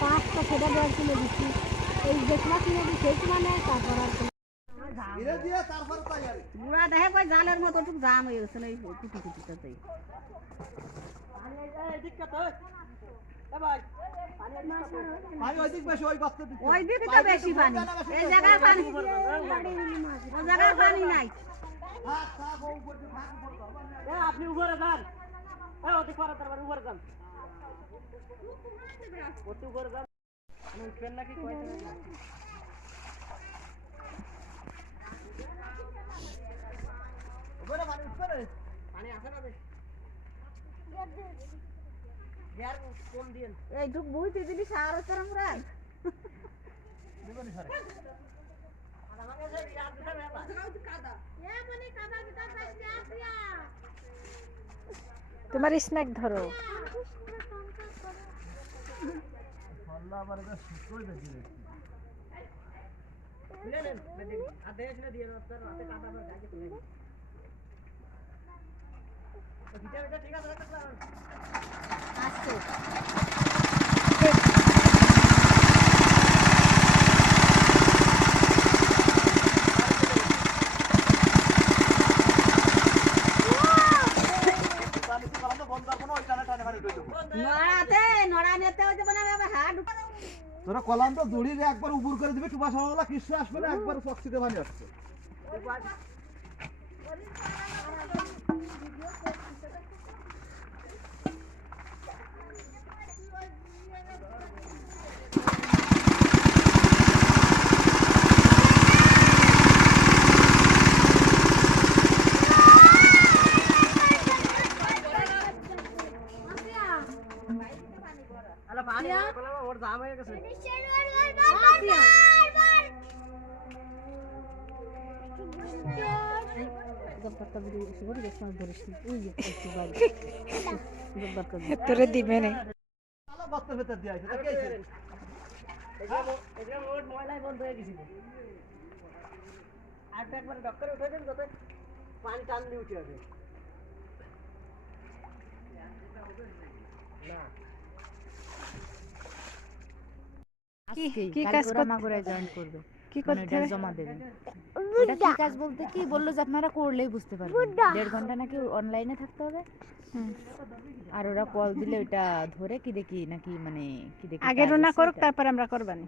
5টা সেটা জল কিনে দিচ্ছি এই দেখলা কিনে দিচ্ছি সেই মানে তারপর আর বুড়া দেখে কই জালের মতো একটু জাম হয়ে গেছে না এই কুটি কুটিটাতেই ওই দিকে তো বেশি পানি এই জায়গায় পানি ওই জায়গায় পানি নাই আপনি উপরে যান ওতে করা তারপর উপরে যান ওতে উপরে যান আমি উঠবেন নাকি উপরে পানি উপরে পানি আসে না বেশি यार कौन दियन এই দুক বুইতে দিলি সার করম রে দিবনি স্যার আর আমাকে যে यार দিতে হবে যাও তো কাদা এ মানে কাদা দিতে পারছি আসিয়া তোমার স্ন্যাক ধরো আল্লাহ আমারে তো সুতোই বেঁচে রেখেছি নেন বেদিন আদেশ না দিয়ে আপনার হাতে কাদা না যাকে তুমি তো ভিতরে ঠিক আছে রাখতে আসো তোরা কলাম তো দড়ির একবার উপর করে দিবি টুবা সমালা কিছু আসবে না একবার চকচিতে পানি আসছে আলা পানি কলা ওর দাম হয়ে গেছে তোরে দিবে না আলা বস্তার ভিতর দিয়ে আইছে তা কেছে এটা রোড ময়লায় বন্ধ হয়ে গেছিল আর একবার ডক্টর উঠে দেন যাতে পানি টানলে উঠে আসে না কি কাজ করে জয়েন করবে কি করতে এটা জমা দেবে এটা কি কাজ বলতে কি বললো যে আপনারা করলেই বুঝতে পারবেন 1.5 ঘন্টা নাকি অনলাইনে থাকতে হবে আর ওরা কল দিলে ওটা ধরে কি দেখি নাকি মানে কি দেখি আগে রুনা করুক তারপর আমরা করবানি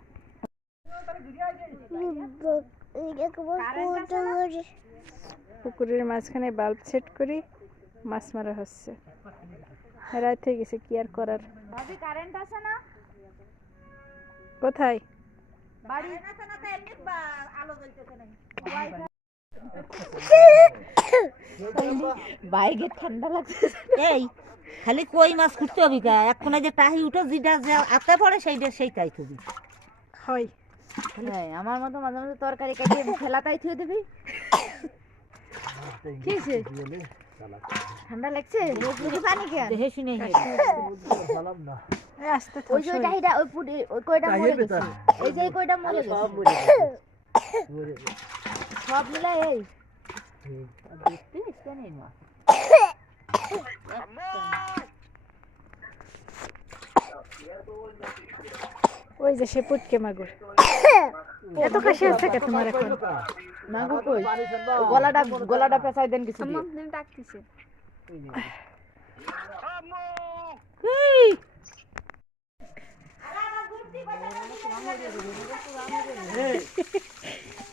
পুকুরের মাঝখানে বাল্ব সেট করি মাছ মারা হচ্ছে রাত হয়ে গেছে কি আর করার ভাবি কারেন্ট আছে না কোথায় বাড়ি আছে না তো এমনি আলো জ্বলতেছে না বাইকে ঠান্ডা লাগছে এই খালি কই মাছ খুঁজতে হবে কা এখন যে টাহি উঠো যেটা আতে পড়ে সেইটাই থবি হয় হ্যাঁ আমার মতো মাঝে মাঝে তরকারি কাটিয়ে ফেলাতাই থুয়ে দিবি কি হয়েছে ঠান্ডা লাগছে মুখে পানি খেয়ে দেহে শুনে সালাম না আস্তে ওই যে ওইটা ওই পুটি ওই কয়টা মরে গেছে এই যে কয়টা মরে গেছে সব মিলাই এই দেখতে ইচ্ছা নেই মা ওই যে সে পুটকে মাগুর এত কাশি আছে কে তোমার এখন মাগুর কই গলাটা পেঁচাই দেন কিছু দিয়ে আপনি ডাকতেছে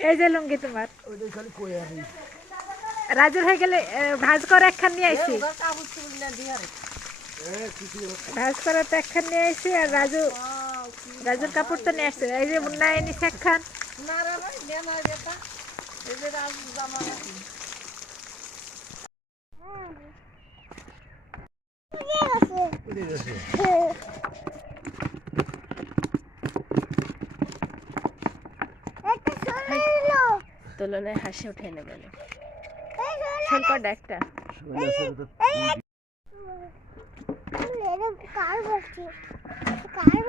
এই যে লুঙ্গি তোমার রাজুর হয়ে গেলে ভাজ করে একখান নিয়ে আইছি ভাজ করে তো একখান নিয়ে আইছি আর রাজুর কাপড় তো নিয়ে আসছে এই যে মুন্না এনেছে একখান তোলনে হাসি উঠে নেবে একটা কার